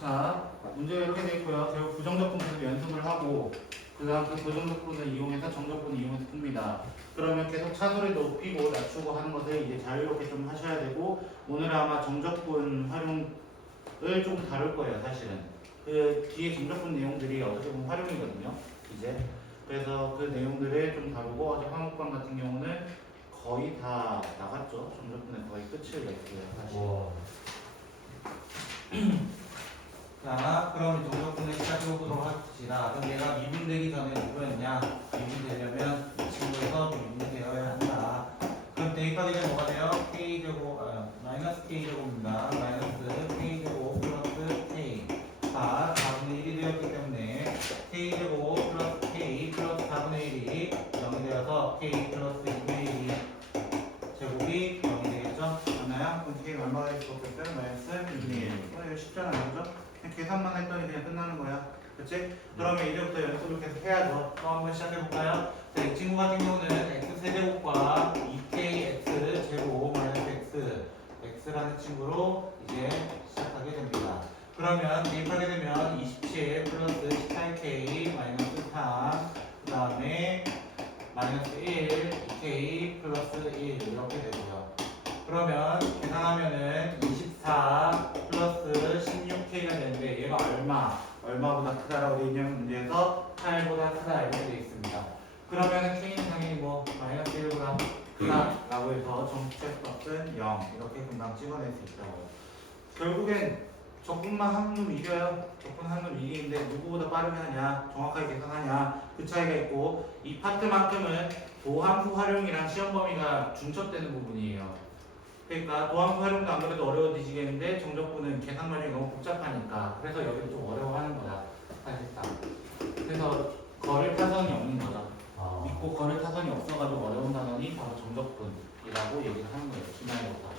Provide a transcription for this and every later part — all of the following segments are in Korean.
자, 문제가 이렇게 되어 있고요. 결국 부정적분부터 연습을 하고 그 다음 그 부정적분을 이용해서 정적분을 이용해서 풉니다. 그러면 계속 차소리 높이고 낮추고 하는 것을 이제 자유롭게 좀 하셔야 되고 오늘은 아마 정적분 활용을 좀 다룰 거예요. 사실은 그 뒤에 정적분 내용들이 어떻게 보면 활용이거든요. 이제 그래서 그 내용들을 좀 다루고 어제 화목반 같은 경우는 거의 다 나갔죠. 정적분의 거의 끝을 냈고요. 사실. 자, 그럼 정적분을 시작해보도록 합시다. 그럼 얘가 미분되기 전에 누구였냐? 미분되려면 이 친구에서 미분되어야 한다. 그럼 대입하게 되면 뭐가 돼요? K제곱, 마이너스 K제곱입니다. 마이너스 K제곱 플러스 K. 자, 4분의 1이 되었기 때문에 K제곱 플러스 K 플러스 4분의 1이 0이 되어서 K 플러스 2분의 1이 제곱이 0이 되겠죠? 맞나요? 그럼 K가 얼마가 될 수 없겠어요? 마이너스 2분의 1. 이거 쉽잖아요, 그죠? 계산만 했더니 그냥 끝나는 거야. 그치? 그러면 이제부터 연습을 계속 해야죠. 또 한번 시작해볼까요? 자, 이 친구 같은 경우는 x세제곱과 2kx 제곱 마이너스 x라는 친구로 이제 시작하게 됩니다. 그러면 대입하게 되면 27 플러스 18k 마이너스 3, 그 다음에 마이너스 1, 2k 플러스 1 이렇게 되고요. 그러면 계산하면은 24 플러스 16k가 되는데 얘가 얼마보다 크다라고 되어 있는 문제에서 8보다 크다 이렇게 되어 있습니다. 그러면 k는 당연히 뭐 마이너스 1보다 크다라고 해서 정체값은 0 이렇게 금방 찍어낼 수 있다고요. 결국엔 적분만 한 놈 이겨요. 적분 한 놈 이기는데 누구보다 빠르게 하냐, 정확하게 계산하냐 그 차이가 있고 이 파트만큼은 도함수 활용이랑 시험 범위가 중첩되는 부분이에요. 그러니까 도함수 활용도 안 그래도 어려워지겠는데 정적분은 계산만이 너무 복잡하니까 그래서 여기를 좀 어려워하는 거다 사실상. 그래서 거를 타선이 없는 거죠. 믿고 거를 타선이 없어가지고 어려운 단원이 바로 정적분이라고 얘기를 하는 거예요. 기말고사.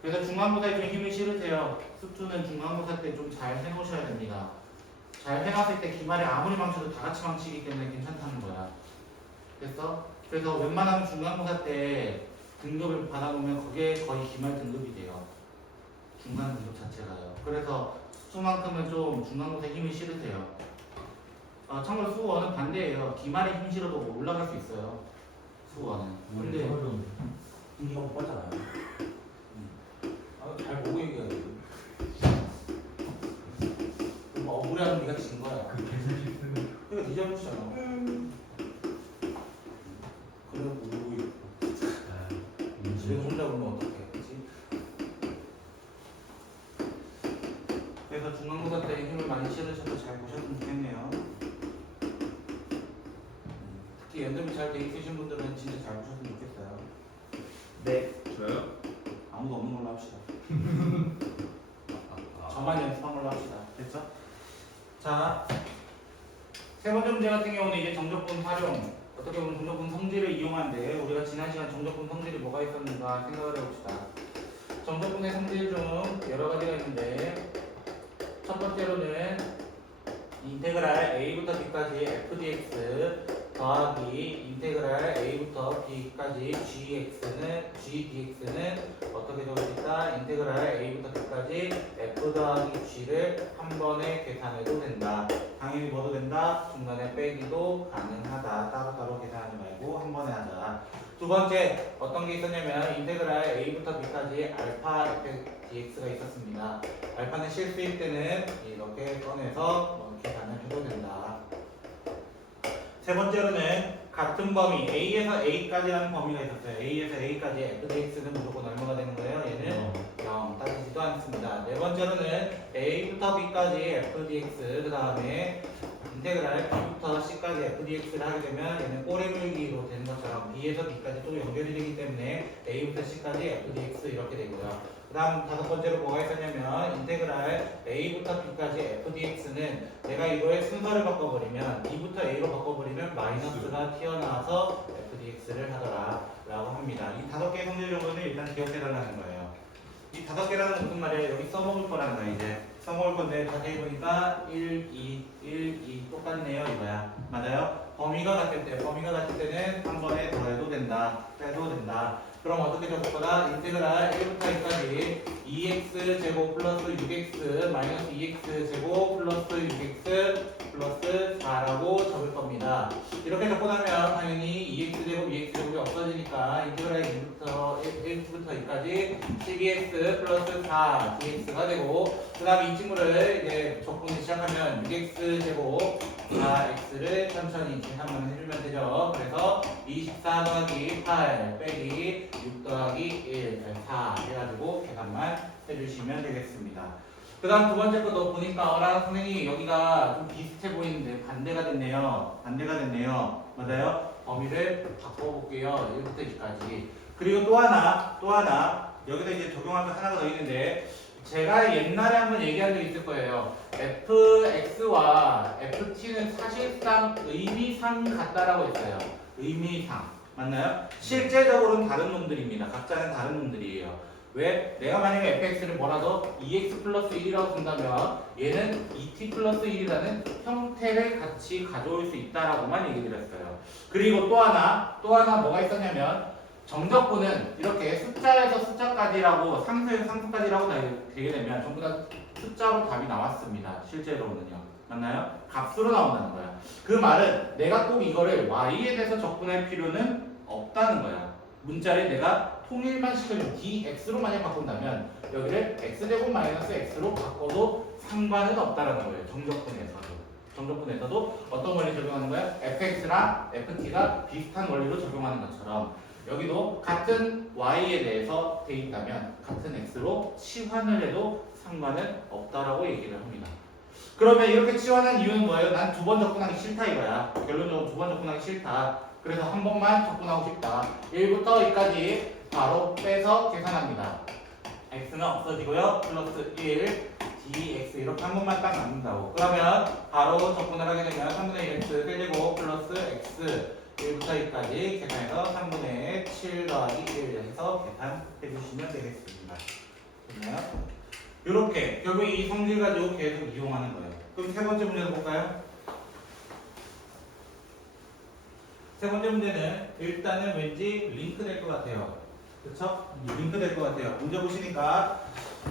그래서 중간고사에 좀 힘을 실으세요. 수투는 중간고사 때 좀 잘 해놓으셔야 됩니다. 잘 해놨을 때 기말에 아무리 망쳐도 다 같이 망치기 때문에 괜찮다는 거야. 그래서 웬만하면 중간고사 때 등급을 받아보면 그게 거의 기말 등급이 돼요. 중간 등급 자체가요. 그래서 수만큼은 좀 중간고사에 힘을 실으세요. 참고로 수원은 반대예요. 기말에 힘 실어도 올라갈 수 있어요. 수원은. 근데 이거 못 봤잖아요. 잘 보고 얘기해야 돼. 억울해하는 네가 진 거야. 그러니까 네 잘못이잖아. 그래 모르고 있고. 내가 혼자 보면 어떡해, 그치? 그래서 중간고사 때 힘을 많이 실으셔서 잘 보셨으면 좋겠네요. 특히 연습이 잘 돼 있으신 분들은 진짜 잘 보셨으면 좋겠어요. 네. 저요? 아무도 없는 걸로 합시다. 저만 연습한 걸로 합시다. 됐죠? 자, 세 번째 문제 같은 경우는 이제 정적분 활용. 어떻게 보면 정적분 성질을 이용하는데 우리가 지난 시간 정적분 성질이 뭐가 있었는가 생각을 해봅시다. 정적분의 성질 중 여러 가지가 있는데 첫 번째로는 인테그랄 a부터 b까지 fdx 더하기 인테그랄 a부터 b까지 gdx는 어떻게 적을 수 있다? 인테그랄 a부터 b까지 f 더하기 g를 한 번에 계산해도 된다. 당연히 뭐도 된다? 중간에 빼기도 가능하다. 따로따로 계산하지 말고 한 번에 하자. 두 번째 어떤 게 있었냐면 인테그랄 a부터 b까지 알파 fdx가 있었습니다. 알파는 실수일 때는 이렇게 꺼내서 계산을 해도 된다. 세 번째로는 같은 범위 A에서 A까지라는 범위가 있었어요. A에서 A까지 fdx는 무조건 얼마가 되는 거예요? 얘는 0 따지지도 않습니다. 네 번째로는 A부터 B까지 fdx 그 다음에 인테그랄 B부터 C까지 fdx를 하게 되면 얘는 꼬리물기로 되는 것처럼 B에서 B까지 또 연결이 되기 때문에 A부터 C까지 fdx 이렇게 되고요. 그 다음 다섯 번째로 뭐가 있었냐면 인테그랄 A부터 B까지 fdx는 내가 이거의 순서를 바꿔버리면 B부터 A로 바꿔버리면 마이너스가 튀어나와서 fdx를 하더라 라고 합니다. 이 다섯 개의 성질 정도는 일단 기억해달라는 거예요. 이 다섯 개라는 건 무슨 말이에요? 여기 써먹을 거라는 거야. 이제 써먹을 건데 자세히 보니까 1, 2 똑같네요 이거야. 맞아요? 범위가 같을 때는 한 번에 더해도 된다 빼도 된다. 그럼 어떻게 적을 거다? 인테그랄 1부터 2까지 2x 제곱 플러스 6x 마이너스 2x 제곱 플러스 6x 플러스 4라고 적을 겁니다. 이렇게 적고 나면 당연히 2x 제곱 2x 제곱이 없어지니까 인테그랄 1부터 2까지 12x 플러스 4 dx가 되고, 그 다음에 이 친구를 이제 적분을 시작하면 6x 제곱 4x를 천천히 계산만 해주면 되죠. 그래서 24 더하기 8 빼기 6 더하기 1, 4 해가지고 계산만 해주시면 되겠습니다. 그 다음 두 번째 것도 보니까 선생님 여기가 좀 비슷해 보이는데 반대가 됐네요. 반대가 됐네요. 맞아요? 범위를 바꿔볼게요. 1부터 2까지. 그리고 또 하나 여기다 이제 적용할 거 하나가 더 있는데, 제가 옛날에 한번 얘기한 적 있을 거예요. fx와 ft는 사실상 의미상 같다라고 했어요. 의미상. 맞나요? 실제적으로는 다른 놈들입니다. 각자는 다른 놈들이에요. 왜? 내가 만약에 fx를 뭐라도 2x 플러스 1이라고 쓴다면 얘는 2t 플러스 1이라는 형태를 같이 가져올 수 있다라고만 얘기 드렸어요. 그리고 또 하나 뭐가 있었냐면, 정적분은 이렇게 숫자에서 숫자까지라고 상수에서 상수까지라고 되게 되면 전부 다 숫자로 답이 나왔습니다. 실제로는요. 맞나요? 값으로 나온다는 거야. 그 말은 내가 꼭 이거를 y에 대해서 적분할 필요는 없다는 거야. 문자를 내가 통일만 시켜주면 dx로 만약 바꾼다면 여기를 x제곱 마이너스 x로 바꿔도 상관은 없다는 거예요. 정적분에서도 어떤 원리 적용하는 거야? fx랑 ft가 비슷한 원리로 적용하는 것처럼 여기도 같은 y에 대해서 돼 있다면 같은 x로 치환을 해도 상관은 없다라고 얘기를 합니다. 그러면 이렇게 치환한 이유는 뭐예요? 난 두 번 접근하기 싫다 이거야. 결론적으로 두 번 접근하기 싫다. 그래서 한 번만 접근하고 싶다. 1부터 2까지 바로 빼서 계산합니다. x는 없어지고요. 플러스 1 dx 이렇게 한 번만 딱 남는다고. 그러면 바로 접근을 하게 되면 3분의 1x 빼고 플러스 x 1부터 2까지 계산해서 3분의 7 더하기 1 해서 계산해 주시면 되겠습니다. 됐나요? 이렇게 결국 이 성질 가지고 계속 이용하는 거예요. 그럼 세 번째 문제도 볼까요? 세 번째 문제는 일단은 왠지 링크 될 것 같아요. 그쵸? 링크 될 것 같아요. 문제 보시니까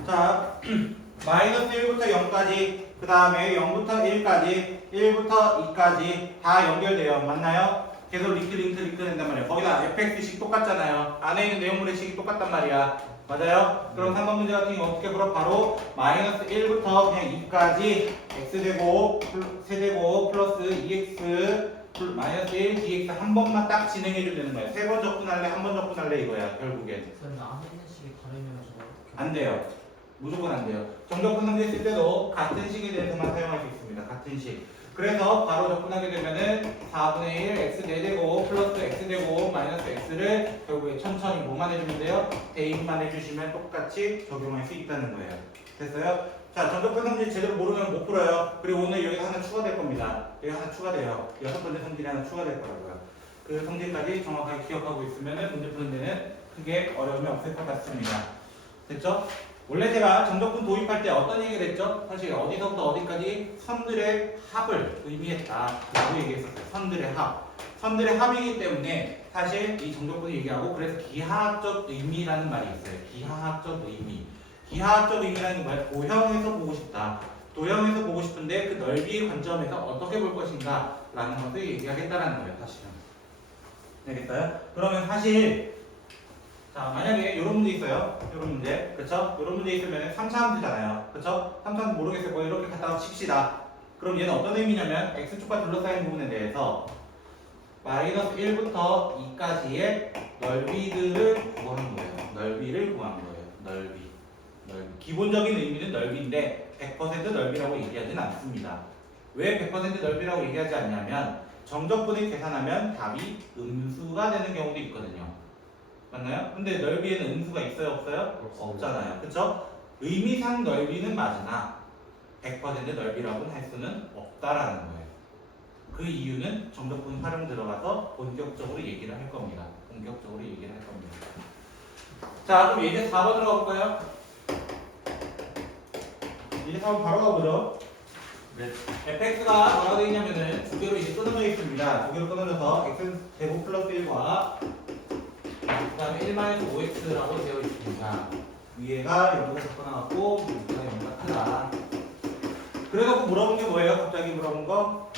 자 마이너스 1부터 0까지 그 다음에 0부터 1까지 1부터 2까지 다 연결돼요. 맞나요? 계속 링크 된단 말이에요. 거기다 fx식 똑같잖아요. 안에 있는 내용물의 식이 똑같단 말이야. 맞아요? 그럼 3번 문제 같은 경우 어떻게 풀어? 바로 마이너스 1부터 그냥 2까지 x제곱 세제곱 플러스 2x 마이너스 1 dx 한 번만 딱 진행해주면 되는 거예요. 세 번 접근할래, 한 번 접근할래 이거야 결국엔. 그런데 안에 있는 식이 다르면 저거 안 돼요. 무조건 안 돼요. 정적분 성질 쓸 때도 같은 식에 대해서만 사용할 수 있습니다. 같은 식. 그래서 바로 접근하게 되면은 4분의 1 x 4제곱 플러스 x제곱 마이너스 x를 결국에 천천히 뭐만 해주면 돼요? 대입만 해주시면 똑같이 적용할 수 있다는 거예요. 됐어요? 자, 정적분 성질 제대로 모르면 못 풀어요. 그리고 오늘 여기 하나 추가될 겁니다. 여기 하나 추가돼요. 6번째 성질이 하나 추가될 거라고요. 그 성질까지 정확하게 기억하고 있으면은 문제 푸는 데는 크게 어려움이 없을 것 같습니다. 됐죠? 원래 제가 정적분 도입할 때 어떤 얘기를 했죠? 사실 어디서부터 어디까지 선들의 합을 의미했다라고 얘기했었어요. 선들의 합. 선들의 합이기 때문에 사실 이 정적분을 얘기하고 그래서 기하학적 의미라는 말이 있어요. 기하학적 의미. 기하학적 의미라는 말 도형에서 보고 싶다. 도형에서 보고 싶은데 그 넓이의 관점에서 어떻게 볼 것인가 라는 것을 얘기하겠다라는 거예요. 사실은. 되겠어요? 그러면 사실 자, 만약에 이런 문제 있어요. 이런 문제. 그쵸? 이런 문제 있으면 3차 함수잖아요. 그쵸? 3차 함수 모르겠어요. 뭐 이렇게 갖다가 칩시다. 그럼 얘는 어떤 의미냐면 x축과 둘러싸인 부분에 대해서 마이너스 1부터 2까지의 넓이들을 구하는 거예요. 넓이를 구하는 거예요. 넓이. 기본적인 의미는 넓이인데 100% 넓이라고 얘기하진 않습니다. 왜 100% 넓이라고 얘기하지 않냐면 정적분을 계산하면 답이 음수가 되는 경우도 있거든요. 맞나요? 근데 넓이에는 음수가 있어요? 없어요? 없잖아요. 그쵸? 의미상 넓이는 맞으나 100% 넓이라고는 할 수는 없다라는 거예요. 그 이유는 정적분 활용 들어가서 본격적으로 얘기를 할 겁니다. 자, 그럼 이제 4번 들어가 볼까요? 이제 4번 바로 가보죠. 네. fx가 뭐라고 되어 있냐면은 두 개로 이제 끊어져 있습니다. 두 개로 끊어져서 x 제곱 플러스 1과 그 다음에 1-5x라고 되어 있습니다. 위에가 0보다 작거나 같고 위에가 0보다 크다. 그래놓고 물어본 게 뭐예요? 갑자기 물어본 거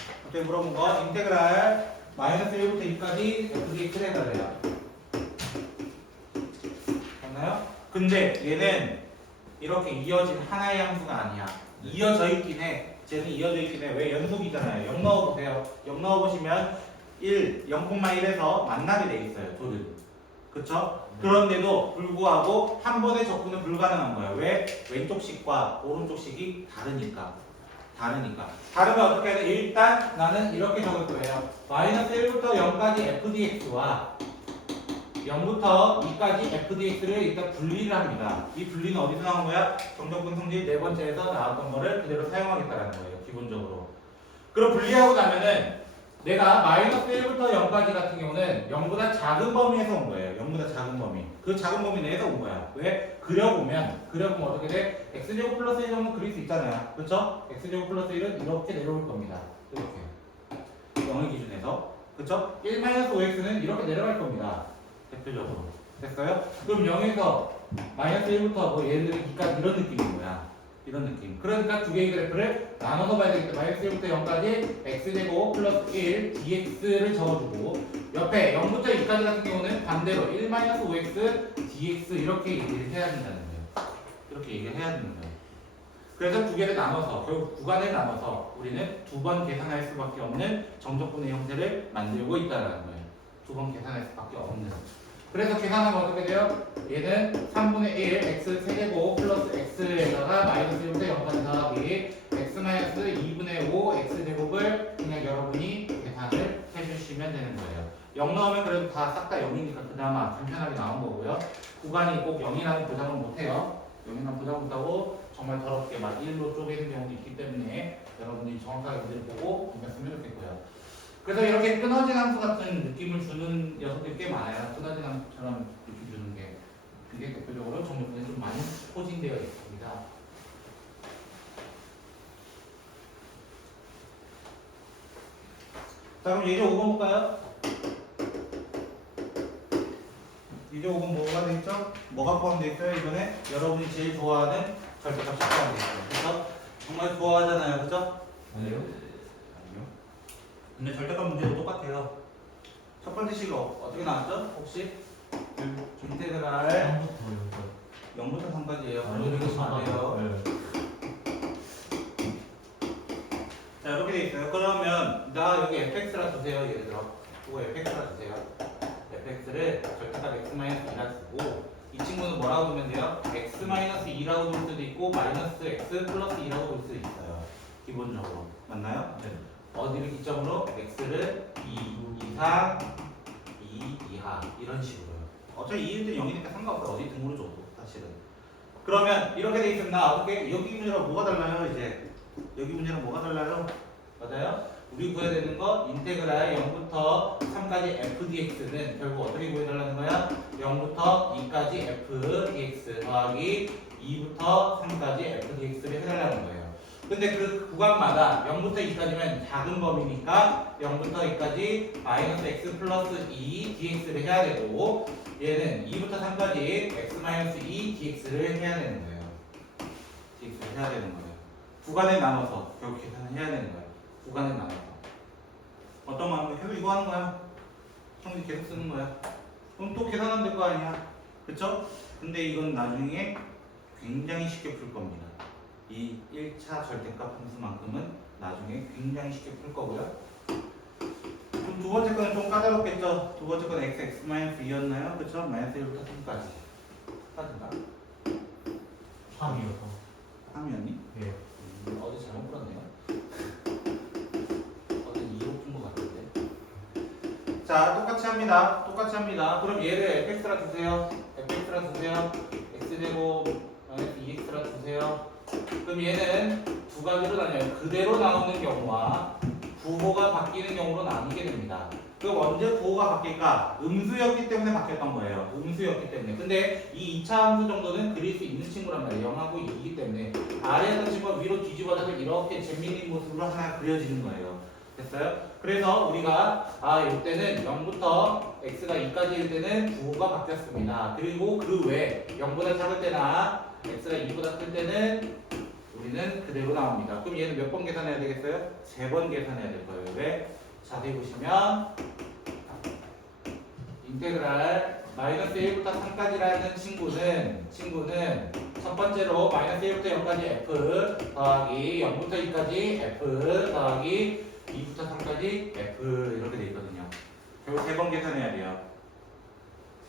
인테그랄 마이너스 1부터 2까지 fdx를 해달래요. 맞나요? 근데 얘는 이렇게 이어진 하나의 함수가 아니야. 이어져 있긴 해. 쟤는 이어져 있긴 해. 왜? 연속이잖아요. 0 넣어보세요. 0 넣어보시면 0,1에서 만나게 돼 있어요. 둘은. 그쵸? 그런데도 불구하고 한 번의 적분은 불가능한 거예요. 왜? 왼쪽 식과 오른쪽 식이 다르니까. 다르면 어떻게 해야 돼? 일단 나는 이렇게 적을 거예요. 마이너스 1부터 0까지 fdx와 0부터 2까지 fdx를 일단 분리를 합니다. 이 분리는 어디서 나온 거야? 정적분 성질 네 번째에서 나왔던 거를 그대로 사용하겠다는 거예요. 기본적으로. 그럼 분리하고 나면은 내가 마이너스 1부터 0까지 같은 경우는 0보다 작은 범위에서 온 거예요. 0보다 작은 범위. 그 작은 범위 내에서 온 거야. 왜? 그려보면 어떻게 돼? x제곱 플러스 1 정도 그릴 수 있잖아요. 그쵸? x제곱 플러스 1은 이렇게 내려올 겁니다. 이렇게. 0을 기준에서. 그쵸? 1-5x는 이렇게 내려갈 겁니다. 대표적으로. 됐어요? 그럼 0에서 마이너스 1부터 뭐 예를 들어 2까지 이런 느낌인 거야. 이런 느낌. 그러니까 두 개의 그래프를 나눠서 봐야 되겠다. 마이너스 1부터 0까지 x제곱 플러스 1 dx를 적어주고 옆에 0부터 2까지 같은 경우는 반대로 1-5x dx 이렇게 얘기를 해야 된다는 거예요. 이렇게 얘기를 해야 되는 거예요. 그래서 두 개를 나눠서 결국 구간을 나눠서 우리는 두 번 계산할 수밖에 없는 정적분의 형태를 만들고 있다는 거예요. 두 번 계산할 수밖에 없는. 그래서 계산하면 어떻게 돼요? 얘는 3분의 1 x 세제곱 플러스 x에다가 마이너스 1부터 0까지 더하기 x 마이너스 2분의 5 x제곱을 그냥 여러분이 계산을 해주시면 되는 거예요. 0 넣으면 그래도 다 싹 다 0이니까 그나마 간편하게 나온 거고요. 구간이 꼭 0이라는 보장을 못해요. 0이라는 보장 못하고 정말 더럽게 막 1로 쪼개는 경우도 있기 때문에 여러분들이 정확하게 문제를 보고 보셨으면 좋겠고요. 그래서 이렇게 끊어진 함수 같은 느낌을 주는 녀석들이 꽤 많아요. 끊어진 함수처럼 느낌 주는 게. 그게 대표적으로 정육분에 좀 많이 포진되어 있습니다. 자, 그럼 예제 5번 볼까요? 예제 5번 뭐가 되겠죠? 뭐가 포함되어 있어요, 이번에? 여러분이 제일 좋아하는 절대값이 포함되어 있어요. 그래서 정말 좋아하잖아요, 그죠? 아니요. 근데 절대값 문제도 똑같아요. 첫 번째 식어 어떻게 나왔죠? 혹시? 인테그랄 0부터 3까지예요. 그리고 안 돼요. 자, 이렇게 돼 있어요. 그러면 나 여기 fx라 두세요. 예를 들어 이거 fx라 두세요. fx를 절대값 x-2라 두고 이 친구는 뭐라고 보면 돼요? x-2라고 볼 수도 있고 마이너스 x 플러스 2라고 볼 수도 있어요. 기본적으로. 맞나요? 네. 어디를 기점으로 x를 2 이상 2 이하 이런 식으로요. 어차피 2일 때 0이니까 상관없어요. 어디 등으로 줘도 사실은. 그러면 이렇게 돼 있으면 나 어떻게 여기 문제랑 뭐가 달라요? 이제 여기 문제랑 뭐가 달라요? 맞아요? 우리 구해야 되는 거 인테그랄 0부터 3까지 fdx는 결국 어떻게 구해달라는 거야? 0부터 2까지 fdx 더하기 2부터 3까지 fdx를 해달라는 거예요. 근데 그 구간마다 0부터 2까지면 작은 범위니까 0부터 2까지 마이너스 x 플러스 2 dx를 해야 되고 얘는 2부터 3까지 x 마이너스 2 dx를 해야 되는 거예요. dx를 해야 되는 거예요. 구간에 나눠서 결국 계산을 해야 되는 거예요. 구간에 나눠서. 어떤 거 하는 거야? 계속 이거 하는 거야. 형이 계속 쓰는 거야. 그럼 또 계산하면 될 거 아니야. 그쵸? 근데 이건 나중에 굉장히 쉽게 풀 겁니다. 이 1차 절대값 함수만큼은 나중에 굉장히 쉽게 풀 거고요. 그럼 두 번째 거는 좀 까다롭겠죠? 두 번째 건 x-2였나요? 그쵸? 마이너스 1부터 3까지. 까지인가? 3이요. 3이었니? 예. 어제 잘못 풀었네요. 어제 2로 푼 것 같은데. 자, 똑같이 합니다. 똑같이 합니다. 그럼 얘를 fx라 두세요. fx라 두세요. x제곱 마이너스 2x라 두세요. 그럼 얘는 두 가지로 나뉘어요. 그대로 나오는 경우와 부호가 바뀌는 경우로 나뉘게 됩니다. 그럼 언제 부호가 바뀔까? 음수였기 때문에 바뀌었던 거예요. 음수였기 때문에. 근데 이 2차 함수 정도는 그릴 수 있는 친구란 말이에요. 0하고 2이기 때문에 아래에 있던 친구가 위로 뒤집어져서 이렇게 재밌는 모습으로 하나 그려지는 거예요. 됐어요? 됐어요? 그래서 우리가 이때는 0부터 x가 2까지일 때는 부호가 바뀌었습니다. 그리고 그 외 0보다 작을 때나 x가 2보다 클 때는 우리는 그대로 나옵니다. 그럼 얘는 몇 번 계산해야 되겠어요? 3번 계산해야 될 거예요. 왜? 자세히 보시면 인테그랄 마이너스 1부터 3까지라는 친구는 첫 번째로 마이너스 1부터 0까지 f 더하기 0부터 2까지 f 더하기 2부터 3까지 f 이렇게 돼 있거든요. 결국 3번 계산해야 돼요.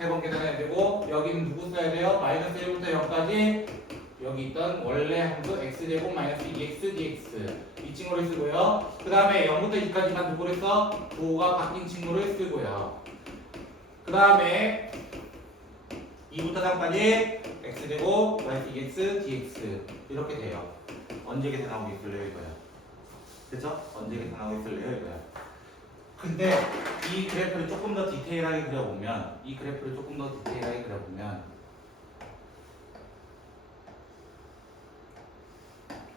3번 계산해야 되고 여기는 누구 써야 돼요? 마이너스 1부터 0까지 여기 있던 원래 함수 x제곱 마이너스 2x dx 이 친구를 쓰고요. 그 다음에 0부터 2까지만 누구를 써? 부호가 바뀐 친구를 쓰고요. 그 다음에 2부터 3까지 x제곱 마이너스 2x dx 이렇게 돼요. 언제 계산하고 있을래요 이거야? 그쵸? 언제 계산하고 있을래요 이거야? 근데 이 그래프를 조금 더 디테일하게 그려보면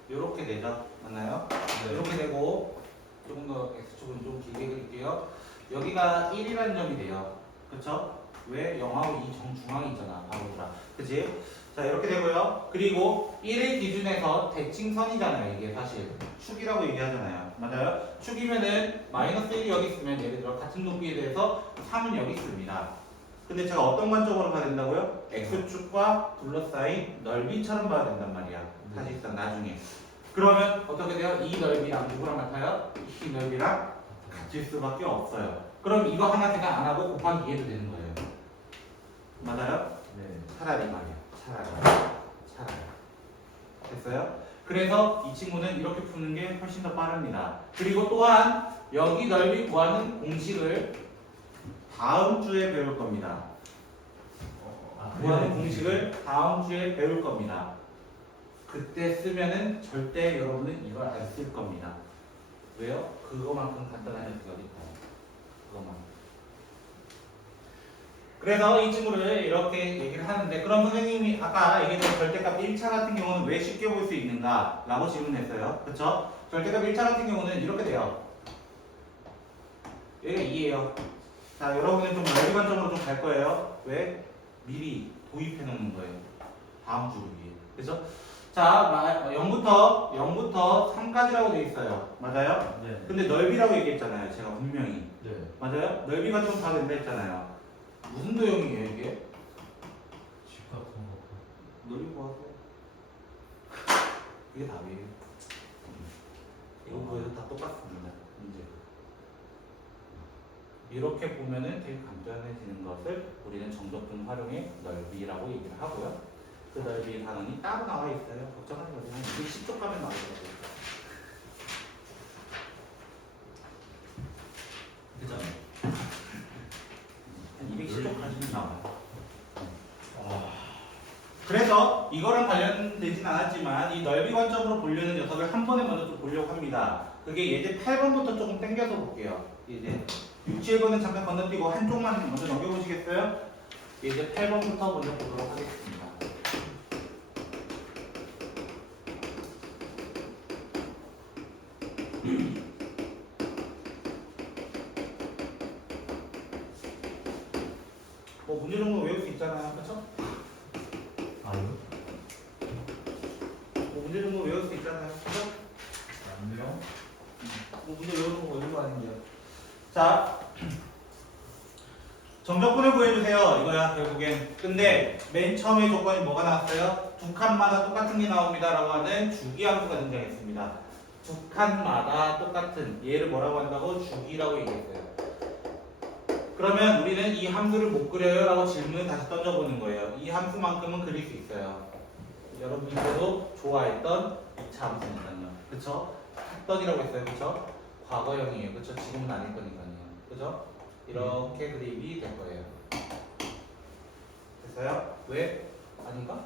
이렇게 되죠? 맞나요? 네. 이렇게 되고 조금 더 x축은 좀 길게 그릴게요. 여기가 1이라는 점이 돼요. 그쵸? 왜? 0하고 2 정중앙이 있잖아. 바보들아. 그치? 자 이렇게 되고요. 그리고 1을 기준에서 대칭선이잖아요. 이게 사실 축이라고 얘기하잖아요. 맞아요? 축이면은 마이너스 1이 여기 있으면 예를 들어 같은 높이에 대해서 3은 여기 있습니다. 근데 제가 어떤 관점으로 봐야 된다고요? x축과 둘러싸인 넓이처럼 봐야 된단 말이야. 사실상 나중에. 그러면 어떻게 돼요? 이 넓이랑 누구랑 같아요? 이 넓이랑 같을 수밖에 없어요. 그럼 이거 하나 계산 안 하고 곱하기 2해도 되는 거예요. 맞아요? 네. 차라리 말이야. 차라리. 됐어요? 그래서 이 친구는 이렇게 푸는 게 훨씬 더 빠릅니다. 그리고 또한 여기 넓이 구하는 공식을 다음 주에 배울 겁니다. 구하는 공식을 다음 주에 배울 겁니다. 그때 쓰면은 절대 여러분은 이걸 안 쓸 겁니다. 왜요? 그거만큼 간단한 녀석이 어디 있나요? 그거만. 그래서 이 친구를 이렇게 얘기를 하는데 그럼 선생님이 아까 얘기했던 절대값 1차 같은 경우는 왜 쉽게 볼 수 있는가? 라고 질문했어요. 그쵸? 절대값 1차 같은 경우는 이렇게 돼요. 여기가 2예요. 자, 여러분은 좀 넓이 관점으로 좀 갈 거예요. 왜? 미리 도입해 놓는 거예요. 다음 주를 위해. 그죠? 자, 0부터 3까지라고 되어 있어요. 맞아요? 네. 근데 넓이라고 얘기했잖아요. 제가 분명히. 네. 맞아요? 넓이가 좀 다 된다 했잖아요. 무슨 도형이에요, 이게? 집 같은 거. 넓이 구하세요. 그게 답이에요. 이거 구해도 다 똑같습니다. 문제. 이렇게 보면은 되게 간단해지는 것을 우리는 정적분 활용의 넓이라고 얘기를 하고요. 그 넓이의 단원이 따로 나와 있어요. 걱정하지 마세요. 한 210쪽 가면 나오더라고요. 그죠? 한 210쪽까지는 나와요. 그래서 이거랑 관련되진 않았지만 이 넓이 관점으로 보려는 녀석을 한 번에 먼저 좀 보려고 합니다. 그게 예제 8번부터 조금 당겨서 볼게요. 예제 6, 7번은 잠깐 건너뛰고 한쪽만 먼저 넘겨보시겠어요? 예제 8번부터 먼저 보도록 하겠습니다. 뭐 문제 정도 외울 수 있잖아요. 그쵸? 아니요. 뭐 문제 정도 외울 수 있잖아요. 그쵸? 아니요. 뭐 문제 외우는 거 어려운 거 아닌데요. 자, 정적분을 구해주세요. 이거야 결국엔. 근데 맨 처음에 조건이 뭐가 나왔어요? 두 칸마다 똑같은 게 나옵니다 라고 하는 주기함수가 등장했습니다. 두 칸마다 똑같은 얘를 뭐라고 한다고? 주기라고 얘기했어요. 그러면 우리는 이 함수를 못 그려요 라고 질문을 다시 던져보는 거예요. 이 함수만큼은 그릴 수 있어요. 여러분께도 좋아했던 2차 함수니까요. 그쵸? 했던이라고 했어요. 그쵸? 과거형이에요. 그쵸? 지금은 아닐 거니까요. 그죠? 이렇게 그림이 될 거예요. 됐어요? 왜? 아닌가?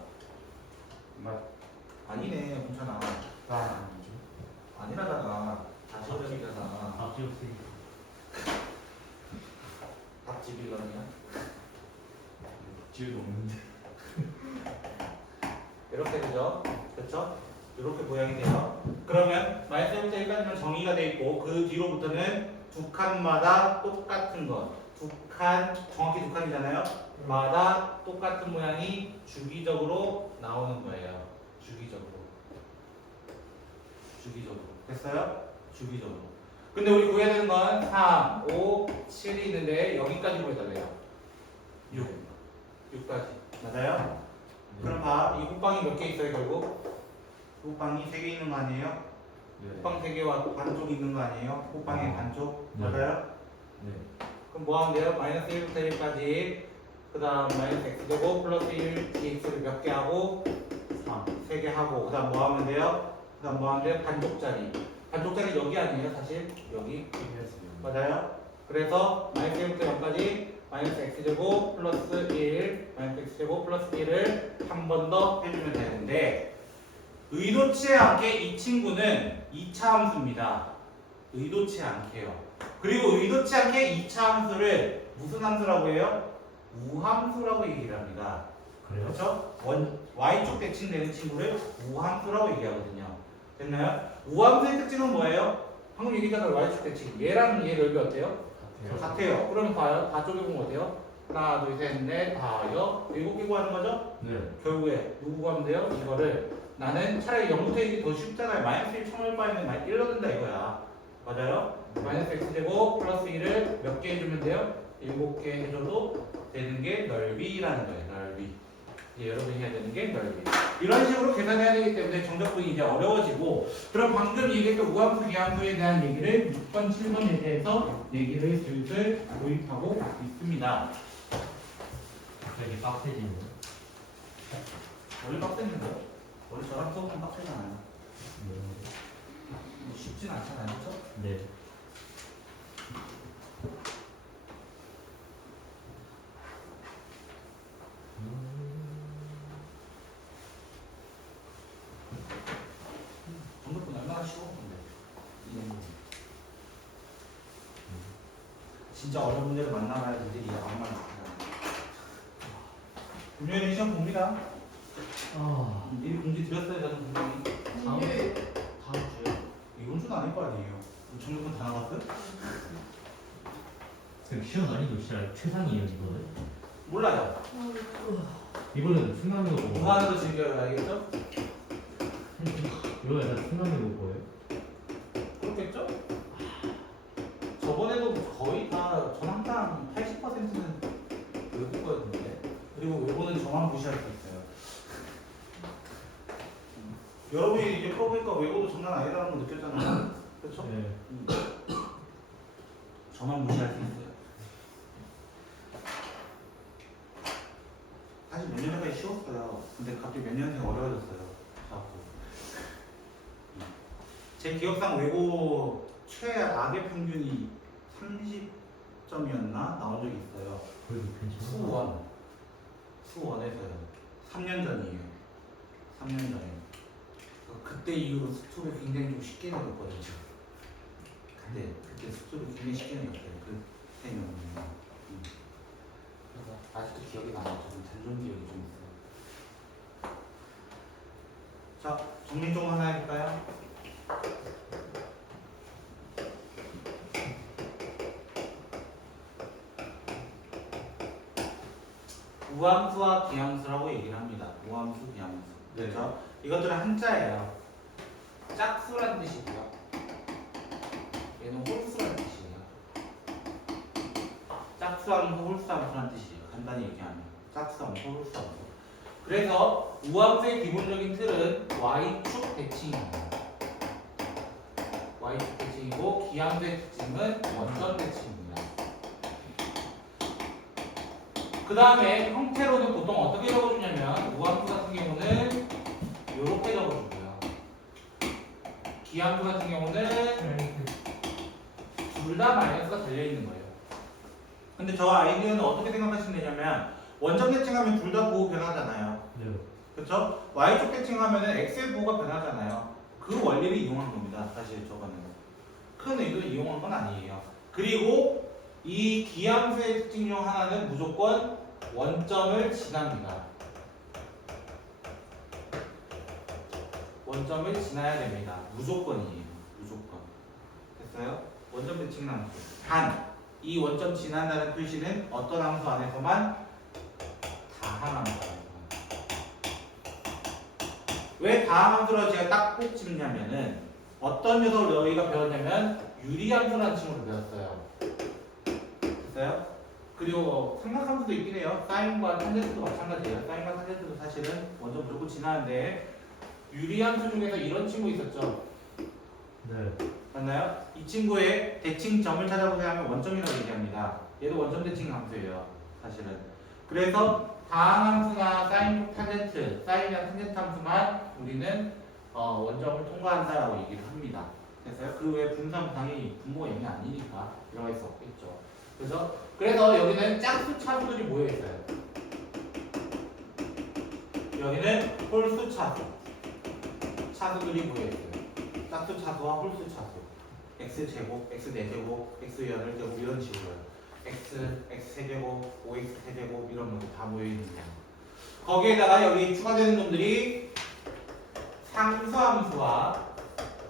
아니네. 괜찮아. 아니죠. 아니라잖아. 다시 어쩌잖아. 아, 기억이. 답집이 그러냐? 지우도 없는데. 이렇게 되죠? 그쵸? 이렇게 모양이 돼요. 그러면 마이너스 1부터 1까지만 정의가 돼 있고 그 뒤로부터는 두 칸마다 똑같은 것. 두 칸, 정확히 두 칸이잖아요. 마다 똑같은 모양이 주기적으로 나오는 거예요. 주기적으로. 주기적으로. 됐어요? 주기적으로. 근데 우리 구해야 되는 건 3, 5, 7이 있는데 여기까지 구해달래요. 6까지. 맞아요? 그럼 봐. 이 곱방이 몇 개 있어요, 결국? 곱방이 3개 있는 거 아니에요? 곱방 3개와 반쪽이 있는 거 아니에요? 곱방의 반쪽? 네. 맞아요? 네. 그럼 뭐 하면 돼요? 마이너스 1부터 1까지. 그 다음 마이너스 x제곱 플러스 1 dx를 몇 개 하고 3, 3개 하고 그 다음 뭐 하면 돼요? 그 다음 뭐 하면 돼요? 반쪽짜리. 반쪽짜리 여기 아니에요, 사실? 여기. 맞아요? 그래서 마이너스 1부터 0까지 마이너스 x제곱 플러스 1 마이너스 x제곱 플러스 1을 한 번 더 해주면 되는데 의도치 않게 이 친구는 2차 함수입니다. 의도치 않게요. 그리고 의도치 않게 2차 함수를 무슨 함수라고 해요? 우함수라고 얘기를 합니다. 그래요? 그렇죠? y쪽 대칭되는 친구를 우함수라고 얘기하거든요. 됐나요? 우함수의 특징은 뭐예요? 방금 얘기했잖아요. y축 대칭. 얘랑 얘 넓이 어때요? 같아요. 그러면 봐요. 다 쪼개보면 어때요? 하나, 둘, 셋, 넷, 다여. 7개 구하는 거죠? 네. 결국에 누구 구하면 돼요? 이거를 나는 차라리 0부터 1이 더 쉽잖아요. 마이너스 1 처음 할 바에는 1 넣는다 이거야. 맞아요? 마이너스 x제곱 플러스 1을 몇 개 해주면 돼요? 7개 해줘도 되는 게 넓이라는 거예요. 넓이. 이제 여러분이 해야 되는 게 넓이. 이런 식으로 계산해야 되기 때문에 정답분이 이제 어려워지고 그럼 방금 얘기했던 우함수, 기함수에 대한 얘기를 6번, 7번에 대해서 얘기를 슬슬 도입하고 있습니다. 갑자기 빡세지네. 원래 빡셌는데요? 원래 저랑 수업은 빡세잖아요. 쉽진 않잖아요. 그렇죠? 네. 정답은 얼마나 쉬워 근데. 진짜 어려운 문제를 만나봐야 애들이 아무 말 못하잖아요. 금요일에 시험 봅니다. 미리 공지 드렸어요 저는 분명히. 다음 주요? 이번 주는 아닐 거 아니에요. 정답은 다 나갔어요? 지금 시험 난이도 진짜 최상이에요 이거는. 몰라요. 이거는 승남이 오고. 무한으로 즐겨요. 알겠죠? 이거 약간 승남이 올 거예요. 그렇겠죠? 저번에도 거의 다 전 항상 80%는 외국 거였는데 그리고 외고는 저만 무시할 수 있어요. 여러분이 이제 풀어보니까 외고도 장난 아니라는 걸 느꼈잖아요. 그렇죠? 네. 저만 무시할 수 있어요. 사실 몇 년 전까지 쉬웠어요. 근데 갑자기 몇 년 전에 어려워졌어요. 자꾸. 제 기억상 외고 최악의 평균이 30점이었나? 나온 적이 있어요. 그래도 괜찮아. 수원에서요. 3년 전이에요. 3년 전에. 그때 이후로 수투를 굉장히 좀 쉽게 내렸거든요. 그때 수투를 굉장히 쉽게 내렸어요. 그때는. 그래서 아직도 기억이 나요. 저는 단전 기억이 좀 있어요. 자, 정리 좀 하나 해볼까요? 우함수와 기함수라고 얘기를 합니다. 우함수, 기함수. 그렇죠? 이것들은 한자예요. 짝수란 뜻이고요. 얘는 홀수란 뜻이에요. 짝수함수, 홀수함수란 뜻이에요. 간단히 얘기하면 짝수함수, 홀수함수. 그래서 우함수의 기본적인 틀은 y축 대칭입니다. y축 대칭이고 기함수의 특징은 원점 대칭입니다. 그 다음에 형태로는 보통 어떻게 적어주냐면 우함수 같은 경우는 이렇게 적어주고요. 기함수 같은 경우는 둘 다 마이너스가 달려있는 거예요. 근데 저 아이디어는 어떻게 생각하시면 되냐면 원점 대칭하면 둘 다 부호 변하잖아요. 네. 그렇죠? y축 대칭하면 x의 부호가 변하잖아요. 그 원리를 이용한 겁니다. 사실 저거는 큰 의도를 이용한 건 아니에요. 그리고 이 기함수의 특징 중 하나는 무조건 원점을 지납니다. 원점을 지나야 됩니다. 무조건이에요. 무조건. 됐어요? 원점 대칭 함수. 단, 이 원점 지난다는 표시는 어떤 함수 안에서만? 다항 함수 안에서만. 왜 다항 함수라고 제가 딱 꼭 짚냐면은 어떤 녀석을 너희가 배웠냐면 유리함수라는 친구를 배웠어요. 됐어요? 그리고 삼각함수도 있긴 해요. 사인과 탄젠트도 마찬가지예요. 사인과 탄젠트도 사실은 원점 무조건 지나는데 유리함수 중에서 이런 친구 있었죠. 네. 맞나요? 이 친구의 대칭점을 찾아보세요 하면 원점이라고 얘기합니다. 얘도 원점 대칭 함수예요. 사실은. 그래서 다항함수나 사인 탄젠트, 사인이나 탄젠트 함수만 우리는 원점을 통과한다라고 얘기를 합니다. 됐어요? 그 외 분산 당연히 분모가 0이 아니니까 들어갈 수 없겠죠. 그래서 여기는 짝수 차수들이 모여 있어요. 여기는 홀수 차수. 차수들이 모여 있어요. 짝수 차수와 홀수 차수. x제곱, x4제곱, x8제곱 이런 식으로요. x3제곱, 5x 세제곱 이런 놈들 다 모여있는 거예요. 거기에다가 여기 추가되는 놈들이 상수함수와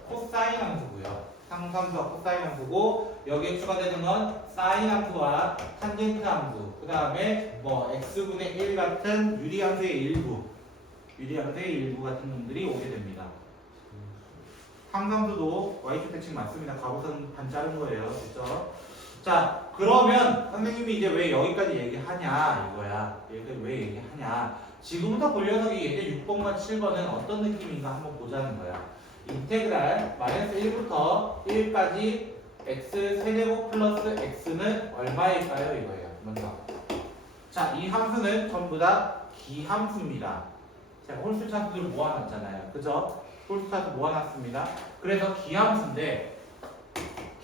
코사인 함수고요. 상수함수와 코사인 함수고 여기에 추가되는 건 사인 함수와 탄젠트 함수 그 다음에 뭐 x분의 1 같은 유리함수의 일부 같은 놈들이 오게 됩니다. 항상수도 y축 대칭 맞습니다. 가부선 반 자른 거예요. 그렇죠? 자, 그러면 선생님이 이제 왜 여기까지 얘기하냐 이거야. 왜 얘기하냐. 지금부터 볼 녀석이 예제 6번과 7번은 어떤 느낌인가 한번 보자는 거야. 인테그랄 마이너스 1부터 1까지 x 세제곱 플러스 x는 얼마일까요? 이거예요. 먼저. 자, 이 함수는 전부 다 기함수입니다. 제가 홀수 차수들 모아놨잖아요. 그죠? 홀수 차수 모아놨습니다. 그래서 기함수인데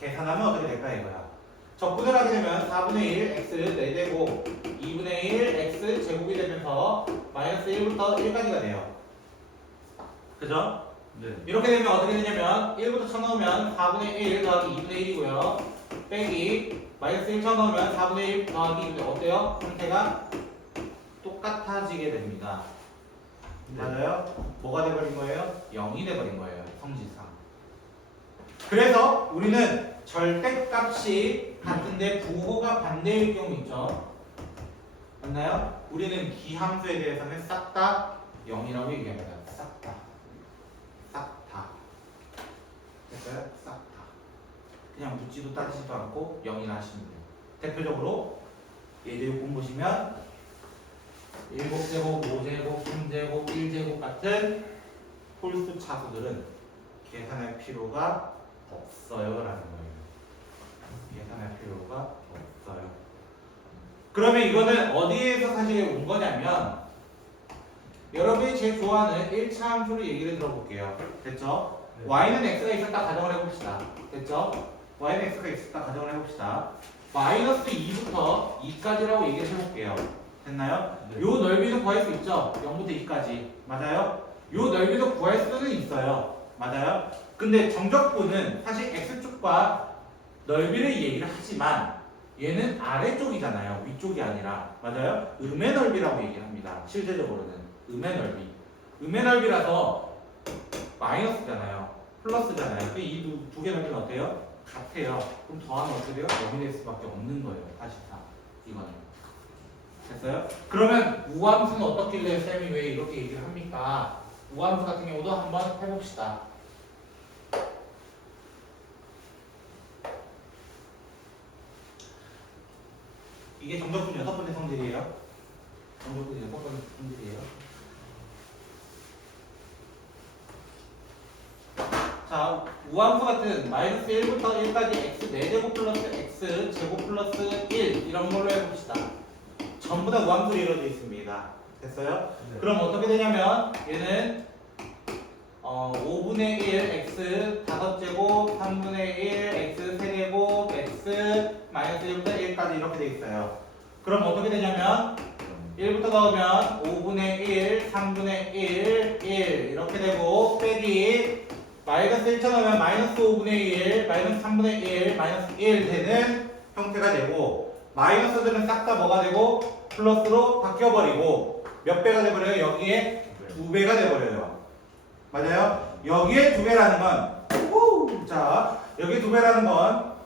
계산하면 어떻게 될까 이거야. 적분을 하게 되면 4분의 1 x 4제곱 2분의 1 x 제곱이 되면서 마이너스 1부터 1까지가 돼요. 그죠? 네. 이렇게 되면 어떻게 되냐면 1부터 쳐넣으면 4분의 1 더하기 2분의 1이고요. 빼기 마이너스 1 쳐넣으면 4분의 1 더하기 2분의 어때요? 형태가 똑같아지게 됩니다. 네. 맞아요? 뭐가 돼버린 거예요? 0이 돼버린 거예요. 성질상. 그래서 우리는 절대값이 같은데 부호가 반대일 경우 있죠. 맞나요? 우리는 기함수에 대해서는 싹 다 0이라고 얘기합니다. 싹 다. 싹 다. 됐어요? 싹 다. 그냥 묻지도 따지지도 않고 0이라 하시면 돼요. 대표적으로 예제 6번 보시면 7제곱, 5제곱, 3제곱, 1제곱 같은 홀수 차수들은 계산할 필요가 없어요 라는 거예요. 계산할 필요가 없어요. 그러면 이거는 어디에서 사실 온 거냐면 여러분이 제일 좋아하는 1차 함수를 얘기를 들어볼게요. 됐죠? 네. y는 x가 있었다 가정을 해봅시다. 됐죠? y는 x가 있었다 가정을 해봅시다. 마이너스 2부터 2까지라고 얘기를 해볼게요. 됐나요? 네. 요 넓이도 구할 수 있죠? 0부터 2까지. 맞아요? 요 넓이도 구할 수는 있어요. 맞아요? 근데 정적분은 사실 x축과 넓이를 얘기를 하지만 얘는 아래쪽이잖아요. 위쪽이 아니라. 맞아요? 음의 넓이라고 얘기를 합니다. 실제적으로는. 음의 넓이. 음의 넓이라서 마이너스잖아요. 플러스잖아요. 이 두 개 넓이는 어때요? 같아요. 그럼 더하면 어떻게 돼요? 0이 될 수밖에 없는 거예요. 사실상. 이거는. 됐어요? 그러면 우함수는 어떻길래 쌤이 왜 이렇게 얘기를 합니까? 우함수 같은 경우도 한번 해봅시다. 이게 정적분 6번의 성질이에요. 정적분 6번의 성질이에요. 자, 우함수 같은 마이너스 1부터 1까지 x 4제곱 플러스 x 제곱 플러스 1 이런 걸로 해봅시다. 전부 다 우함수로 이루어져 있습니다. 됐어요? 네. 그럼 어떻게 되냐면 얘는 5분의 1 x 5제곱 3분의 1 x 세제곱 x 마이너스 1부터 1까지 이렇게 돼 있어요. 그럼 어떻게 되냐면 1부터 넣으면 5분의 1 3분의 1 1 이렇게 되고 빼기 마이너스 1차 넣으면 마이너스 5분의 1 마이너스 3분의 1 마이너스 1 되는 형태가 되고 마이너스들은 싹 다 뭐가 되고 플러스로 바뀌어버리고 몇 배가 돼버려요? 여기에 2배가 돼버려요. 맞아요? 여기에 2배라는 건 자 여기 2배라는 건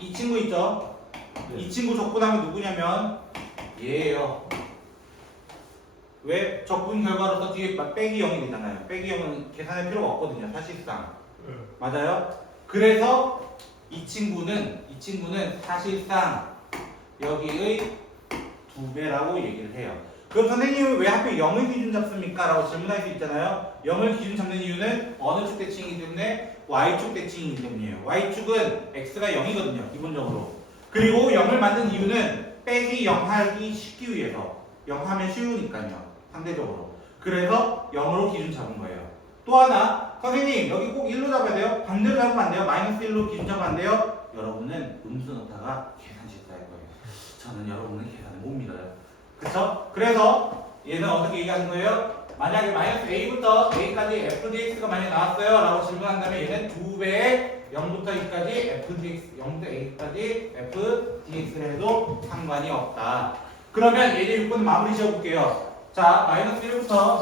이 친구 있죠? 이 친구 적분하면 누구냐면 얘예요. 왜? 적분 결과로서 뒤에 빼기 0이 되잖아요. 빼기 0은 계산할 필요가 없거든요. 사실상. 맞아요? 그래서 이 친구는 사실상 여기의 2배라고 얘기를 해요. 그럼 선생님은 왜 하필 0을 기준 잡습니까? 라고 질문할 수 있잖아요. 0을 기준 잡는 이유는 어느 축 대칭이기 때문에 Y축 대칭이기 때문이에요. Y축은 X가 0이거든요. 기본적으로. 그리고 0을 만든 이유는 빼기 0 하기 쉽기 위해서. 0 하면 쉬우니까요. 상대적으로. 그래서 0으로 기준 잡은 거예요. 또 하나, 선생님 여기 꼭 1로 잡아야 돼요? 반대로 잡으면 안 돼요? 마이너스 1로 기준 잡으면 안 돼요? 여러분은 음수 넣다가 계산 실수할 거예요. 저는 여러분은 계산을 못 믿어요. 그쵸? 그래서 얘는 어떻게 얘기하는 거예요? 만약에 마이너스 a부터 a까지 fdx가 만약에 나왔어요 라고 질문한다면 얘는 2배의 0부터 2까지 fdx, 0부터 a까지 fdx를 해도 상관이 없다. 그러면 얘네 6번 마무리 지어볼게요. 자, 마이너스 1부터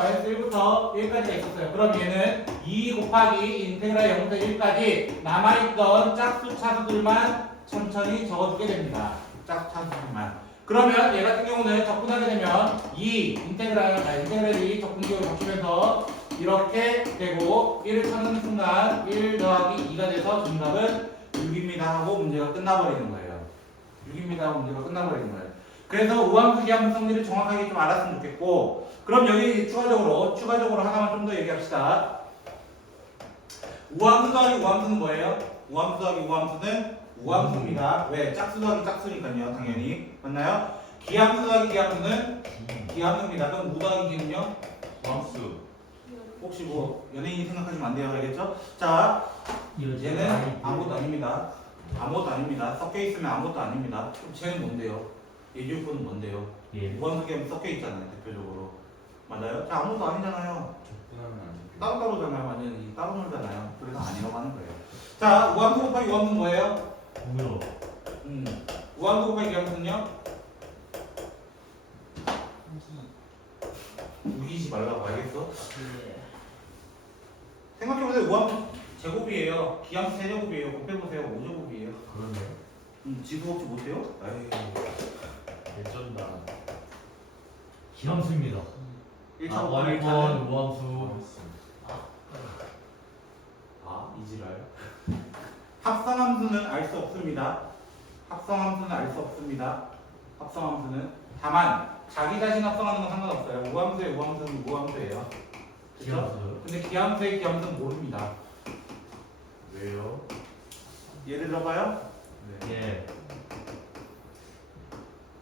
1까지가 있었어요. 그럼 얘는 2 곱하기 인테그랄 0부터 1까지 남아있던 짝수 차수들만 천천히 적어주게 됩니다. 짝수 차수들만. 그러면 얘 같은 경우는 적분하게 되면 2 인테그랄이 적분기호를 바뀌면서 이렇게 되고 1을 찾는 순간 1 더하기 2가 돼서 정답은 6입니다 하고 문제가 끝나버리는 거예요. 6입니다 하고 문제가 끝나버리는 거예요. 그래서 우함수 기함수 성질을 정확하게 좀 알았으면 좋겠고, 그럼 여기 추가적으로 하나만 좀 더 얘기합시다. 우함수 더하기 우함수는 뭐예요? 우함수 더하기 우함수는 우함수입니다. 왜? 짝수 더하기 짝수니까요. 당연히. 맞나요? 기함수 더하기 기함수는 기함수입니다. 그럼 우 더하기 기는요? 우함수. 혹시 뭐 연예인이 생각하시면 안 돼요. 알겠죠? 자, 얘는 아무것도 아닙니다. 아무것도 아닙니다. 섞여 있으면 아무것도 아닙니다. 그럼 쟤는 뭔데요? 얘6번은 뭔데요? 예. 무한수기 하면 섞여 있잖아요. 대표적으로. 맞아요? 자, 아무것도 아니잖아요. 적분하면 안 돼. 따로따로잖아요. 완전히 따로 놀잖아요. 그래서 아니라고 하는 거예요. 자, 우함수 곱하기 우함수는 뭐예요? 우요. 우함수 곱하기 기함수는요? 우기지 말라고 알겠어? 생각해보세요. 우함수 제곱이에요. 기함수 세제곱이에요. 곱해보세요. 5제곱이에요. 그러네요. 지수 혹시 못해요? 에이. 개쩐다. 기함수입니다. 1차 아, 곱하기 1차는 원번 우함수. 이지랄. 합성함수는 알 수 없습니다. 합성함수는 알 수 없습니다. 합성함수는 다만 자기 자신 합성하는 건 상관없어요. 우함수의 우함수는 무함수예요. 그렇죠? 기함수요? 근데 기함수의 기함수는 모릅니다. 왜요? 예를 들어봐요. 네. 예.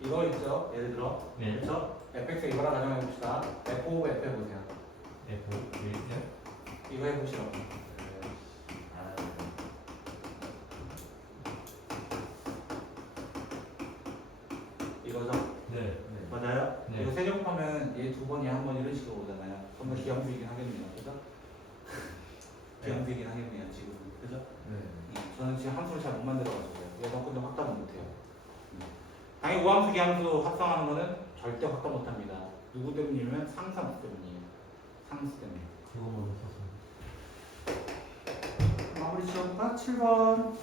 이거 있죠. 예를 들어. 네. 그렇죠? fx 이거랑 가정해 봅시다. f 오브 f 해보세요. F. 예. 이거 해보시라고. 아, 이거죠. 네. 맞아요? 네. 이거 세제곱하면 얘 2번이 한 번 이런 식으로 오잖아요. 그럼 기함수이긴 하겠네요. 그죠? 기함수이긴 하겠네요. 지금. 그죠? 네. 저는 지금 함수를 잘 못 만들어가지고요. 그래서 근데 확답은 못해요. 당연히 우함수 기함수 합성하는 거는 절대 확답 못합니다. 누구 때문이면 상수함수 때문이에요. 상수 때문에. 그거만 썼습니다. 마무리 지어볼까? 7번.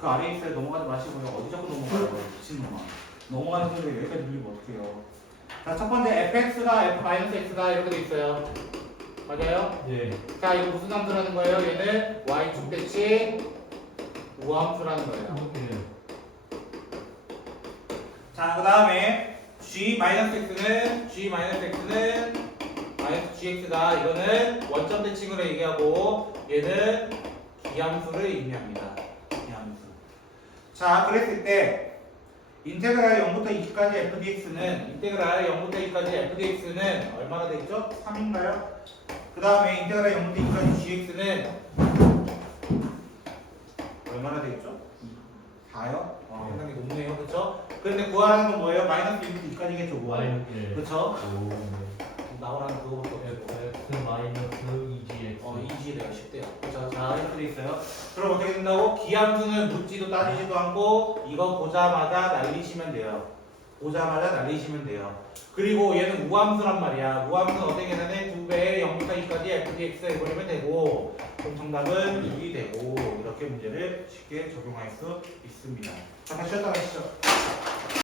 그 아래에 있어요. 넘어가지 마시고요. 어디 자꾸 넘어가요? 미친놈아. 넘어가는 소리가 여기까지 들리면 어떡해요. 자, 첫 번째 fx가 f-x다 이렇게 돼 있어요. 맞아요? 예. 자, 이거 무슨 함수라는 거예요? 얘는 y축 대칭 우함수라는 거예요. 예. 자, 그 다음에 g-x는 gx다. 이거는 원점 대칭으로 얘기하고 얘는 기함수를 의미합니다. 기함수. 자, 그랬을 때 인테그랄 0부터 2까지 fdx는 얼마나 돼 있죠? 3인가요? 그 다음에 인테그랄 0부터 2까지 gx는 얼마나 돼 있죠? 4요? 상당히 높네요. 그렇죠? 그런데 구하라는 건 뭐예요? 마이너스 1부터 2까지겠죠. Y. 예. 그렇죠? 오. 네. 나오라는 그거밖에 없고. X 마이너스 2gx. 이지가 쉽대요. 그렇죠? 자, 이렇게 돼 있어요. 그럼 어떻게 된다고? 기함수는 묻지도 따지지도 않고 이거 보자마자 날리시면 돼요. 보자마자 날리시면 돼요. 그리고 얘는 우함수란 말이야. 우함수는 어떻게 계산해? 2배의 0부터 2까지 fdx 해버리면 되고 그럼 정답은 6이 되고 이렇게 문제를 쉽게 적용할 수 있습니다. 잠깐 쉬었다 가시죠.